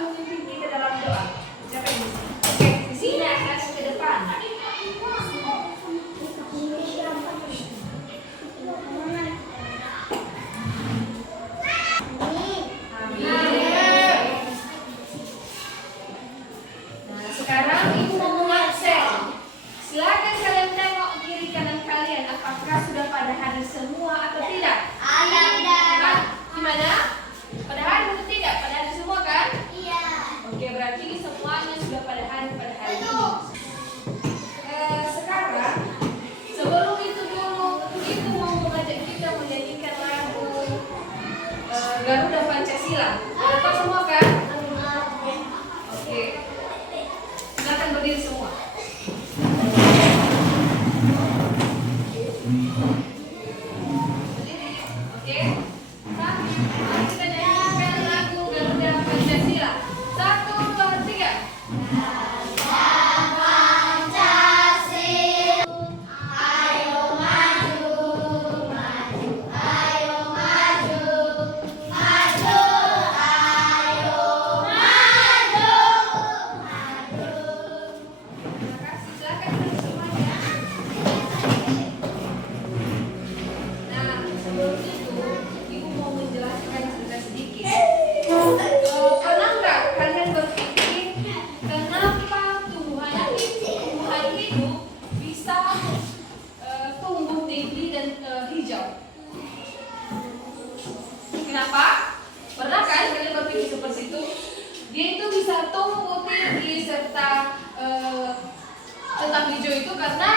memimpin kita dalam doa. Siapa yang bisa? Oke, di sini akan ke depan. Sekarang ibu mau mengabsen. Silakan kalian tengok kiri kanan kalian. Apakah sudah pada hadir semua atau tidak? Nah, gimana? Pada hadir atau tidak? Pada hadir semua kan? Iya. Oke, berarti semuanya sudah pada hadir pada hari ini. Sekarang sebelum itu dulu, ibu mau mengajak kita menyanyikan lagu Garuda Pancasila. Tahu semua kan? Oke. Silakan berdiri semua. Oke. Mari kita nyanyikan lagu Garuda Pancasila. 1, 2, 3. Kenapa? Pernah kan kalian berpikir seperti itu? Dia itu bisa tumbuh tinggi serta tetap hijau itu karena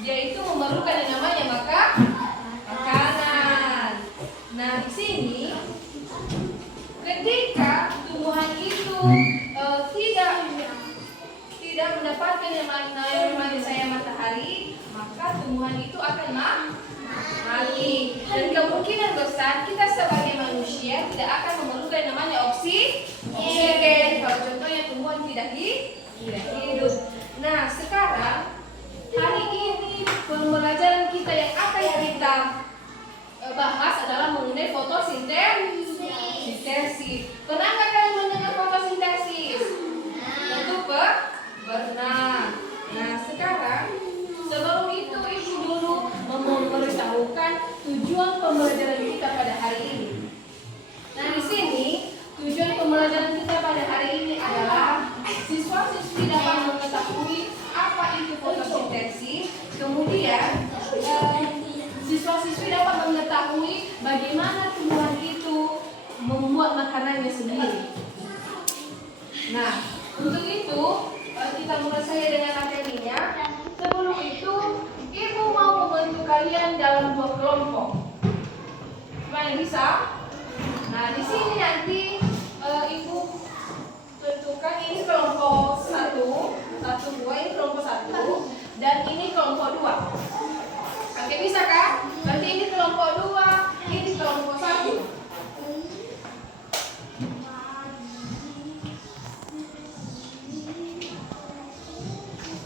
dia itu memerlukan yang namanya makanan. Nah, di sini ketika tumbuhan itu tidak mendapatkan yang namanya cahaya matahari, maka tumbuhan itu akan mati. Dan kemungkinan besar kita sebagai manusia tidak akan memerlukan yang namanya oksigen. Kalau contohnya tumbuhan tidak hidup. Nah, sekarang hari ini pembelajaran kita yang akan kita bahas adalah mengenai fotosintesis. Pernahkah kalian mendengar fotosintesis? Tentu pernah. Nah, sekarang sebelum itu ibu dulu memberitahukan tujuan pembelajaran kita pada hari ini. Nah, di sini tujuan pembelajaran kita pada hari ini adalah siswa-siswi dapat mengetahui apa itu fotosintesis. Kemudian siswa-siswi dapat mengetahui bagaimana tumbuhan itu membuat makanannya sendiri. Nah, untuk itu kita mulai saja dengan materinya. Sebelum itu, ibu mau membantu kalian dalam 2 kelompok. Gimana bisa? Nah, di sini nanti ibu tentukan ini kelompok 1, 2, ini kelompok 1, dan ini kelompok 2. Oke, bisa kan? Berarti ini kelompok 2, ini kelompok 1.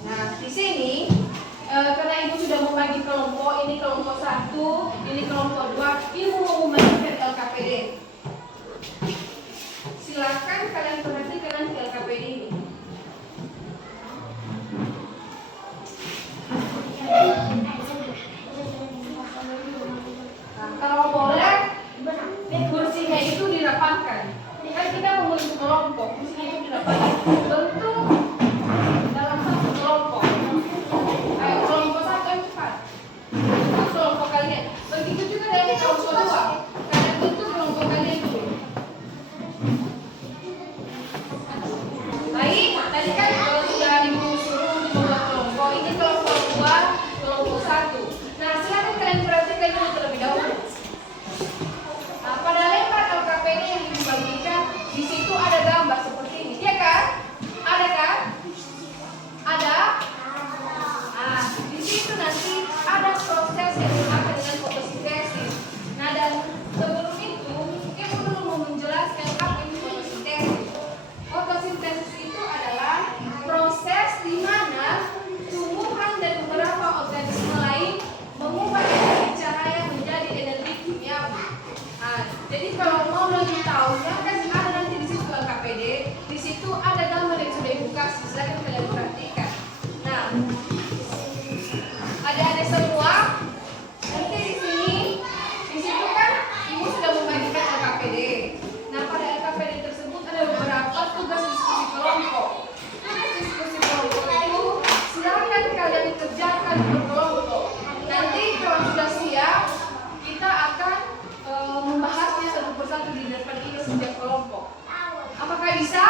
Nah, di sini karena ibu sudah membagi kelompok, ini kelompok 1, ini kelompok 2, ibu mau membagikan LKPD. Silakan kalian perhatikan nanti LKPD ini. Nah, kalau boleh kursinya itu dirapatkan. Kan kita membentuk kelompok, kursinya itu dirapatkan. Bentuk dalam satu kelompok. Ayo, kelompok 1 yang cepat. Bentuk kelompok kalian. Begitu juga dengan kelompok 2. Kalian bentuk kelompok kalian dulu. Baik, tadi kan sudah ibu suruh membuat kelompok. Ini kelompok 2, kelompok 1. Nah, silakan kalian perhatikan dulu terlebih dahulu. Nah, pada lembar LKPD yang dibagikan, di situ ada gambar seperti ini, ya kan? Ada Apakah bisa?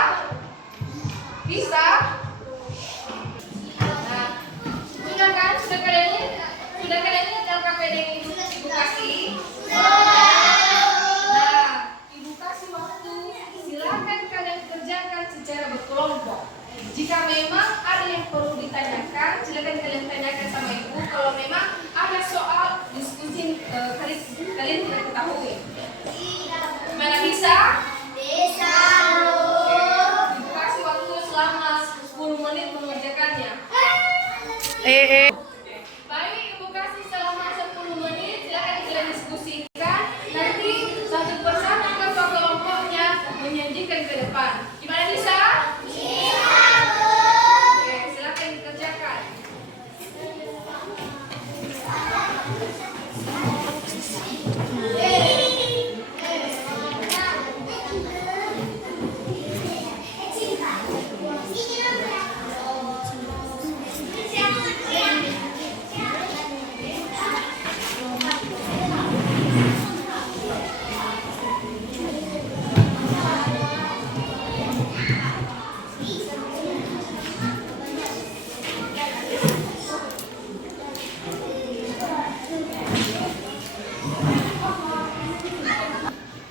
Bisa? Nah, sudah kan? Sudah kalian lihat LKPD yang Ibu kasih? Nah, Ibu kasih waktu, silakan kalian kerjakan secara berkelompok. Jika memang ada yang perlu ditanyakan, silakan kalian tanyakan sama Ibu. Kalau memang ada soal diskusi kalian tidak ketahui. Mana bisa? Bisa. Ibu kasih waktu selama 10 menit mengerjakannya. Baik, Ibu kasih selama 10 menit, silakan kalian diskusikan. Nanti satu persatu ketua kelompoknya menyajikan ke depan. Gimana bisa? Bisa. Oke, silakan dikerjakan.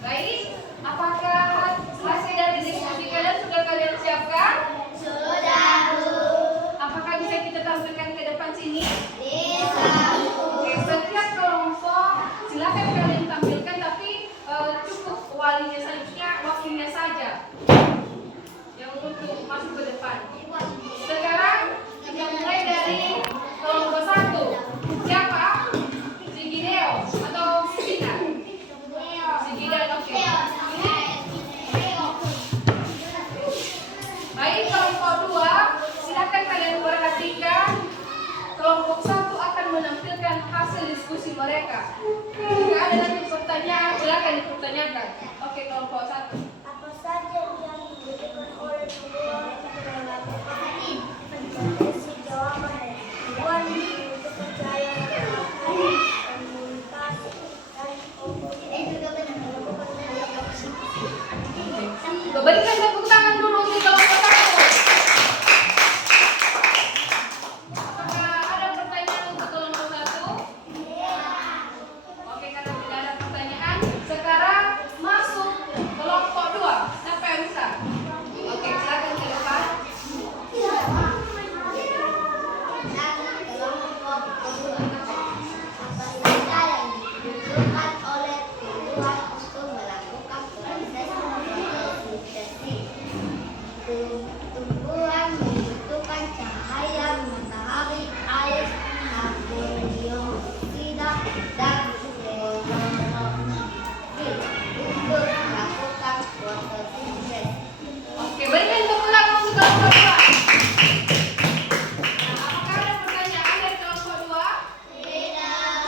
Baik, apakah hasil dari diskusi kalian sudah kalian siapkan? Sudah, Bu. Apakah bisa kita tampilkan ke depan sini? Bisa, Bu. Oke, setiap kelompok silakan kalian tampilkan, tapi cukup wakilnya saja yang untuk masuk ke depan. Sekarang kita mulai dari kelompok 1. Siapa? Si Gideon atau Sina? Si Gideon, oke. Baik, kelompok 2, silakan kalian perhatikan. Kelompok 1 akan menampilkan hasil diskusi mereka. Jika ada nanti pertanyaan, silakan dipertanyakan. Oke, kelompok 1. Apa saja yang dibutuhkan oleh kedua kompetensi jawaban Puan untuk percaya komunikasi dan Berikan tepuk tangan dulu untuk kelompok 1. Apakah ada pertanyaan untuk kelompok 1? Oke, karena tidak ada pertanyaan, sekarang masuk kelompok 2. Siapa yang bisa? Oke, silakan ke depan. Tumbuhan membutuhkan cahaya matahari, air, karbon dioksida, dan klorofil untuk melakukan fotosintesis. Oke, berikan tepuk tangan untuk kelompok 2. Nah, apakah ada pertanyaan dari kelompok 2? Tidak.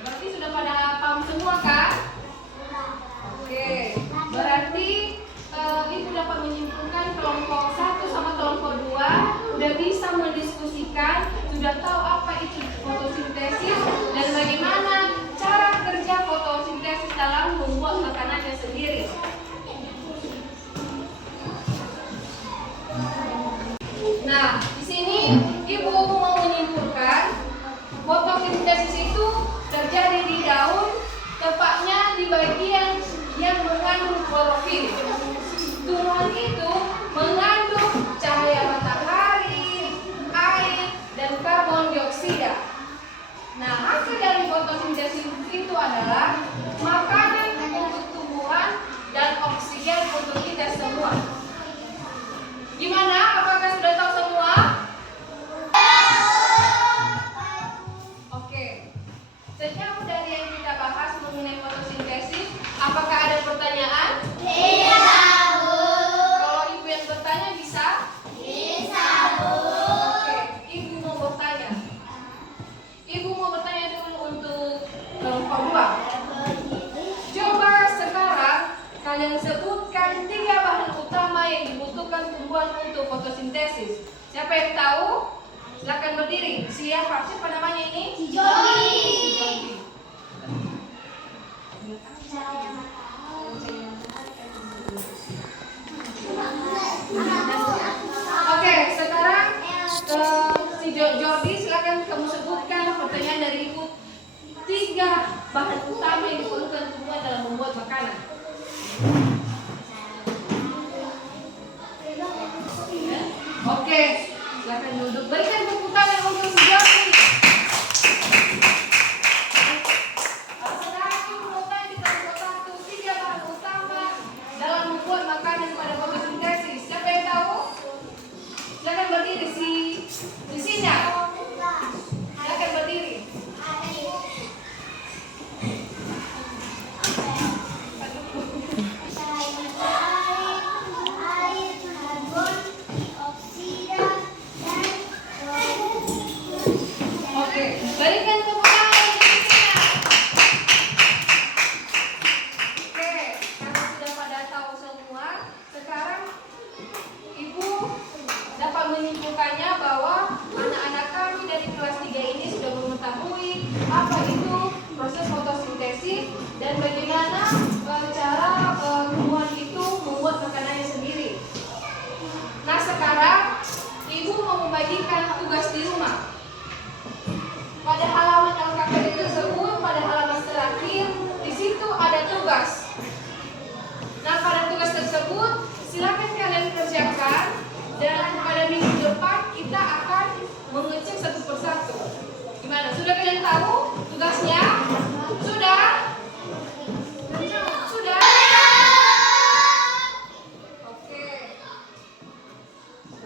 Berarti sudah pada paham semua kan? Oke, berarti Ibu dapat menyimpulkan kelompok 1 sama kelompok 2 sudah bisa mendiskusikan, sudah tahu apa itu fotosintesis dan bagaimana cara kerja fotosintesis dalam membuat makanannya sendiri. Nah, di sini Ibu mau menyimpulkan fotosintesis itu terjadi di daun, tepatnya di bagian yang mengandung klorofil. Tumbuhan itu mengandung cahaya matahari, air, dan karbon dioksida. Nah, hasil dari fotosintesis itu adalah makanan untuk tumbuhan dan oksigen untuk kita semua. Gimana? Apakah sudah tahu semua? Oke. Sejauh dari yang kita bahas mengenai fotosintesis, apakah ada pertanyaan? Tidak. Kalau Ibu yang bertanya bisa? Bisa, Bu. Oke, Ibu mau bertanya. Ibu mau bertanya dulu untuk kelompok 2. Coba sekarang kalian sebutkan 3 bahan utama yang dibutuhkan tumbuhan untuk fotosintesis. Siapa yang tahu? Silakan berdiri. Siapa namanya ini? Si Jody. Si Jody. Cahaya matahari. si Jordi, silakan kamu sebutkan pertanyaan dari Ibu. 3 bahan utama yang diperlukan tubuh dalam membuat makanan. Oke, silakan duduk. Berikan tepuk tangan untuk si Jordi. Sekarang Ibu mau tanya di satu 3 bahan utama dalam membuat makanan pada fotosintesis. Siapa yang tahu? Silakan berdiri si Sina. Silakan berdiri. Oke, berikan tepuk tangan untuk Sina. Oke, karena sudah pada tahu semua, sekarang Ibu dapat menyimpulkannya bahwa anak-anak kami dari kelas 3 ini sudah mengetahui apa itu proses fotosintesis dan bagaimana cara tumbuhan itu membuat makanannya sendiri. Nah, sekarang Ibu mau membagikan tugas di rumah. Pada halaman LKPD tersebut, pada halaman terakhir, di situ ada tugas. Nah, pada tugas tersebut, silakan kalian kerjakan dan pada minggu depan kita akan mengecek satu persatu. Gimana? Sudah kalian tahu tugasnya? Sudah? Sudah? Oke.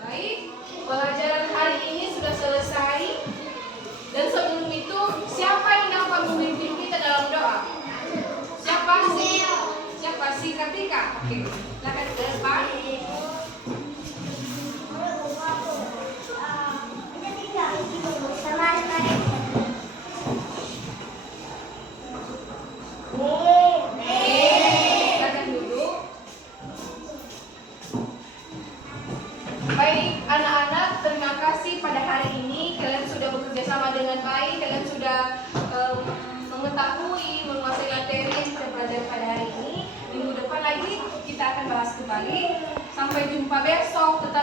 Baik, pelajaran hari ini sudah selesai. Dan sebelum itu, siapa yang dapat memimpin kita dalam doa? Siapa sih? Siapa sih? Kartika? Oke, silakan ke depan. Silakan duduk. Baik, anak-anak, terima kasih pada hari ini kalian sudah bekerja sama dengan baik, kalian sudah mengetahui, menguasai materi yang kita pelajari pada hari ini. Minggu depan lagi kita akan bahas kembali. Sampai jumpa besok. Tetap